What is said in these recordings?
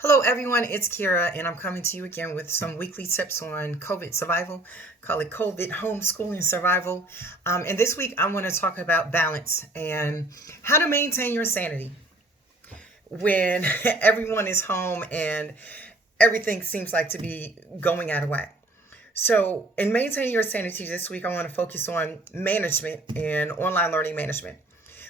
Hello, everyone. It's Kira, and I'm coming to you again with some weekly tips on COVID survival. Call it COVID homeschooling survival. And this week, I want to talk about balance and how to maintain your sanity when everyone is home and everything seems like to be going out of whack. So, in maintaining your sanity this week, I want to focus on management and online learning management.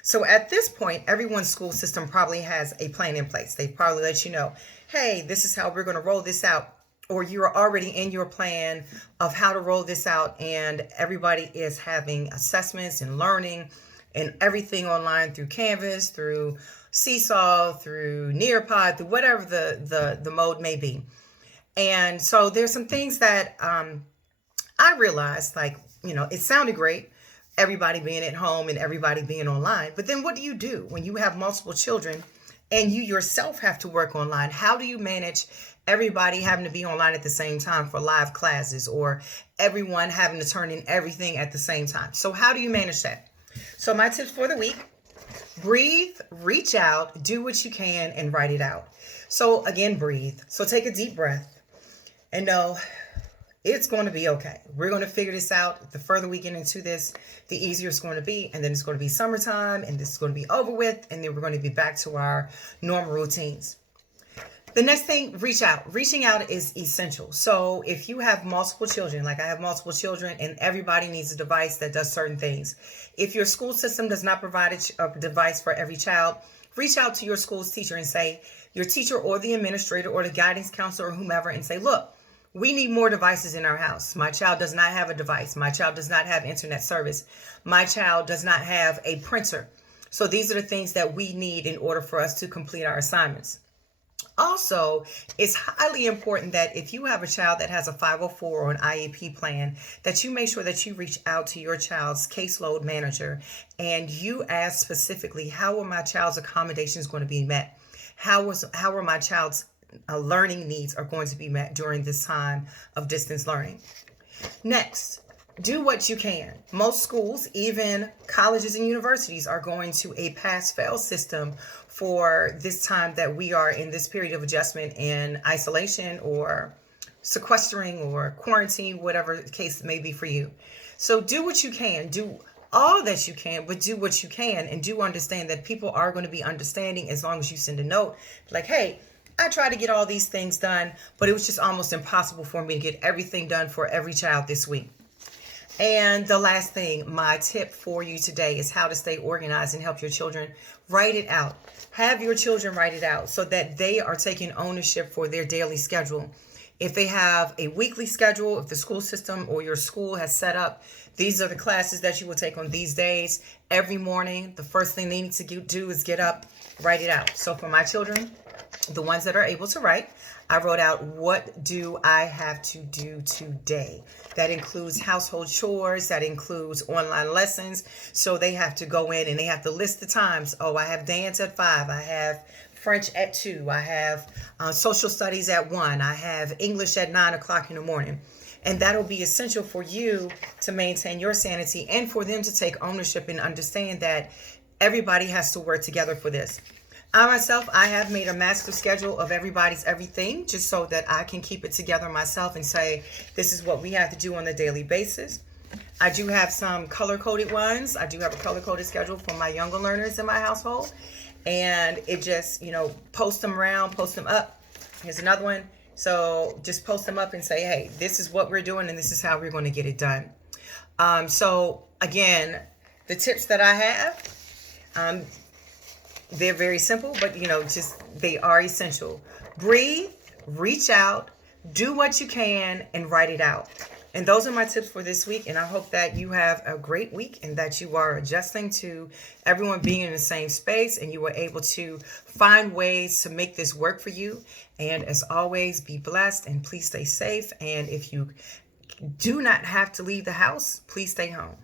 So at this point, everyone's school system probably has a plan in place. They probably let you know, hey, this is how we're going to roll this out. Or you're already in your plan of how to roll this out, and everybody is having assessments and learning and everything online through Canvas, through Seesaw, through Nearpod, through whatever the mode may be. And so there's some things that I realized, like, it sounded great, everybody being at home and everybody being online. But then what do you do when you have multiple children and you yourself have to work online? How do you manage everybody having to be online at the same time for live classes, or everyone having to turn in everything at the same time? So how do you manage that? So my tips for the week: breathe, reach out, do what you can, and write it out. So again, breathe. So take a deep breath and know it's going to be okay. We're going to figure this out. The further we get into this, the easier it's going to be. And then it's going to be summertime, and this is going to be over with. And then we're going to be back to our normal routines. The next thing, reach out. Reaching out is essential. So if you have multiple children, like I have multiple children, and everybody needs a device that does certain things. If your school system does not provide a device for every child, reach out to your school's teacher and say, your teacher or the administrator or the guidance counselor or whomever, and say, look, we need more devices in our house. My child does not have a device. My child does not have internet service. My child does not have a printer. So these are the things that we need in order for us to complete our assignments. Also, it's highly important that if you have a child that has a 504 or an IEP plan, that you make sure that you reach out to your child's caseload manager and you ask specifically, how are my child's accommodations going to be met? How are my child's learning needs are going to be met during this time of distance learning? Next, do what you can. Most schools, even colleges and universities, are going to a pass-fail system for this time that we are in this period of adjustment and isolation or sequestering or quarantine, whatever the case may be for you. So do what you can. Do all that you can, but do what you can, and do understand that people are going to be understanding as long as you send a note like, hey, I tried to get all these things done, but it was just almost impossible for me to get everything done for every child this week. And the last thing, my tip for you today is how to stay organized and help your children. Write it out. Have your children write it out so that they are taking ownership for their daily schedule. If they have a weekly schedule, if the school system or your school has set up, these are the classes that you will take on these days. Every morning, the first thing they need to do is get up, write it out. So for my children, the ones that are able to write, I wrote out, what do I have to do today? That includes household chores, that includes online lessons. So they have to go in and they have to list the times. Oh, I have dance at 5. I have French at 2. I have social studies at 1. I have English at 9 o'clock in the morning. And that'll be essential for you to maintain your sanity and for them to take ownership and understand that everybody has to work together for this. I myself, I have made a master schedule of everybody's everything just so that I can keep it together myself and say, this is what we have to do on a daily basis. I do have some color-coded ones. I do have a color-coded schedule for my younger learners in my household. And it just, post them around, post them up. Here's another one. So just post them up and say, hey, this is what we're doing and this is how we're going to get it done. So again, the tips that I have, they're very simple, but they are essential. Breathe, reach out, do what you can, and write it out. And those are my tips for this week. And I hope that you have a great week and that you are adjusting to everyone being in the same space and you were able to find ways to make this work for you. And as always, be blessed and please stay safe. And if you do not have to leave the house, please stay home.